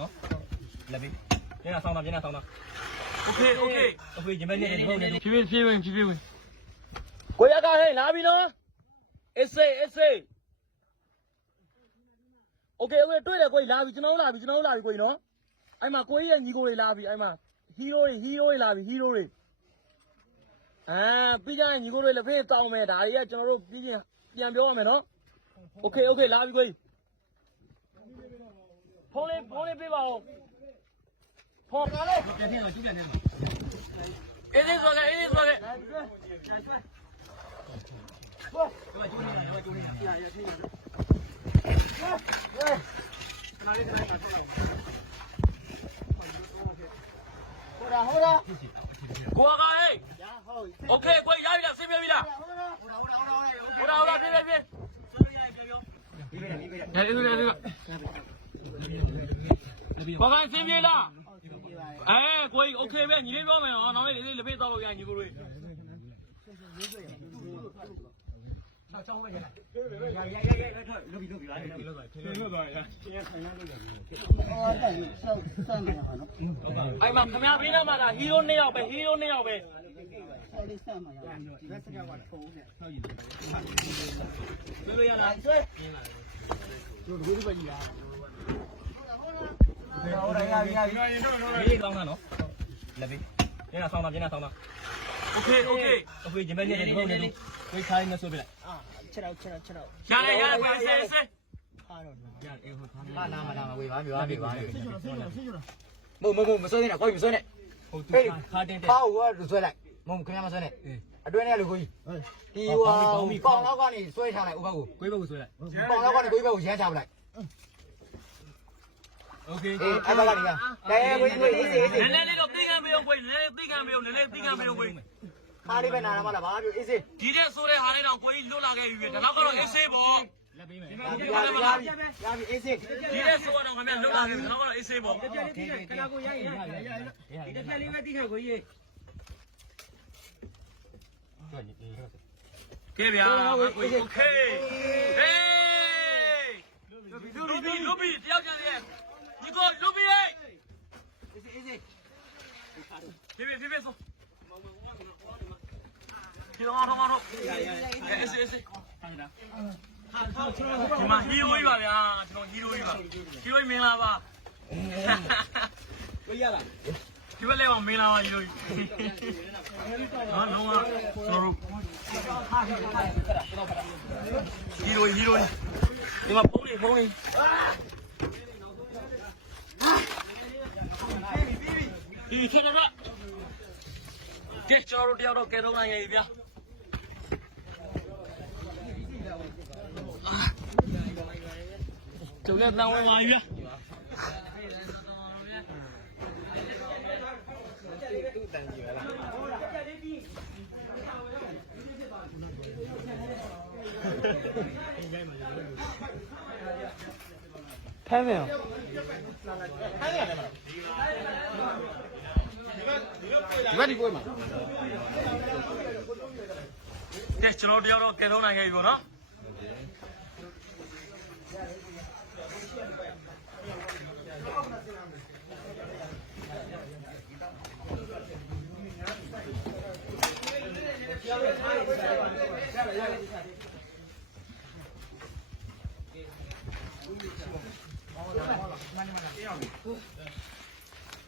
နော်လက်ပြီးညနေဆောင်တာโอเคညီမလေးတွေဖြည်းဖြည်းဝင်ကိုရကဟဲ့လာပြီနော်အစ်စေโอเคတွေ့တယ်ကိုကြီးလာပြီကျွန်တော်လာပြီကိုကြီးနော်အဲ့မှာကိုကြီးရဲ့ညီကိုတွေလာပြီအဲ့မှာဟီးရိုးတွေလာပြီဟီးရိုးတွေပြီးကြရင်ညီကိုတွေလက်ဖေးတောင်းမယ်ဒါတွေကကျွန်တော်တို့ပြီးပြန်ပြောရမယ်နော်โอเคလာပြီကိုကြီးဖုန်းလေးပေးပါဦးဖုန်းကလေးပြန်ထည့်တော့ကျူးပြန်ထည့်တော့အေးစေးဆိုခဲ့အေးစေးဆိုခဲ့ဟိုရာကိုကဟေးโอเคကိုရပြီလားဆင်းပြပြီလားဟိုရာပြေးအေးဘာကဆင်းပြေလားကိုကြီးโอเคပဲညီလေးပြောမယ်နော်နောက်လေးလက်ဖေးတော့လို့ရညီကိုတွေအဲ့မှာခမပေးနာမှာလားဟီးရိုး2ယောက်ပဲအဲ့ဒီစမ်းမှာရလက်စကဝါထုံးနဲ့ဆောက်ရည်ဆွေးလို့ရလားဆွေးတို့ဒီလိုပဲကြီးလားဟုတ်ရပြီကောင်းတာနော်လက်ပြီးညနေဆောင်တာโอเคညီမလေးတွေဒီလိုဝေးခိုင်းနေဆိုပြလိုက်ချက်တော့ရတယ်ပဲဆေးအားတော့ရတယ်ဟိုထားလာမဝေးပါမဆွဲနဲ့ကိုကြီးမဆွဲနဲ့ဟုတ်တယ်ခါတင်တယ်ပေါ့ကဆွဲလိုက်မခင်ဗျာမဆွဲနဲ့အတွင်းထဲလူကိုကြီးဒီဟိုပေါင်လောက်ကနေဆွဲထားလိုက်ဥပကိုကိုကြီးဘက်ကိုဆွဲလိုက်ပေါင်လောက်ကနေကိုကြီးဘက်ကိုရမ်းချပလိုက်โอเคအဲ့ဘာကနေကကိုကြီးအေးနည်းနည်းလေးတော့သိခံမရောကိုကြီးနည်းနည်းသိခံမရောကိုကြီးခါလေးပဲနာရမှာလားဘာပြောအေးစေးဒီတဲ့ဆိုတဲ့ဟာလေးတော့ကိုကြီးလွတ်လာခဲ့ပြီဒါတော့ကတော့အေးစေးပေါ့လက်ပေးမယ်ရပြီအေးစေးဒီတဲ့ဆိုတော့ခင်ဗျလွတ်လာခဲ့ပြီဒါတော့ကတော့အေးစေးပေါ့ခဏကိုရရင်ဒီတစ်ပြက်လေးပဲသိခံကိုကြီးကဲဗျာကိုကြီးโอเคဟေးလုဘီတယောက်ကြတယ်ညီကိုလုဘီအေးဖြည်းဆိုဒီမှာဟီးရိုးကြီးပါဗျာကျွန်တော်ဟီးရိုးကြီးပါဟီးရိုးကြီးမင်္ဂလာပါကိုရလားဒီဘက်လည်းမင်္ဂလာပါဟီးရိုးကြီးနော်လုံးဝကျွန်တော်တို့ဟီးရိုးဒီမှာဖုန်းလေးဒီချက်တော့ကဲကျွန်တော်တို့တယောက်တော့ကဲတော့နိုင်ရပြီဗျာကျုပ်လည်းတန်ဝင်ပါပြီဗျာဖမ်းမယ်ရောဒီဘက်ဒီကိုမှာကဲကျွန်တော်တယောက်တော့ကဲတော့နိုင်ခဲ့ပြီပေါ့နော်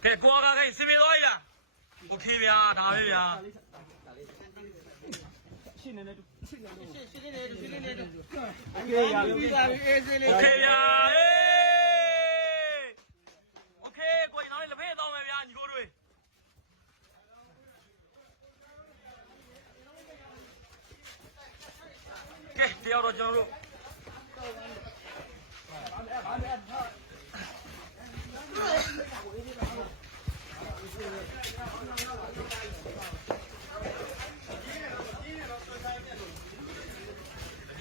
ကဲကိုကခိုင်းစီမီသွားလားโอเคဗျာဒါပဲဗျာရှင်းနေတူโอเคဗျာအေးစေးလေးโอเคဗျာโอเคကိုနောက်လေးလက်ဖေးတောင်းမယ်ဗျာညီကိုတွေကဲတယောက်တော့ကျွန်တော်တို့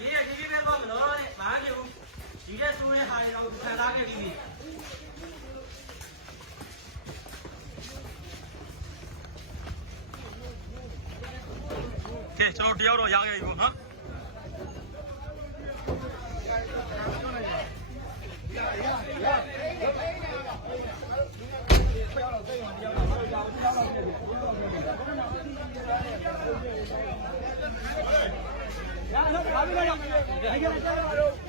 ဒီပဲတော့မလို့ဘာမှမဟုတ်ဒီတဲ့ဆိုးတဲ့ဟာတွေတော့ခံစားခဲ့ပြီးကဲကျွန်တော်တယောက်တော့ရခဲ့ပြီပေါ့နော် ဘာဖြစ်လဲ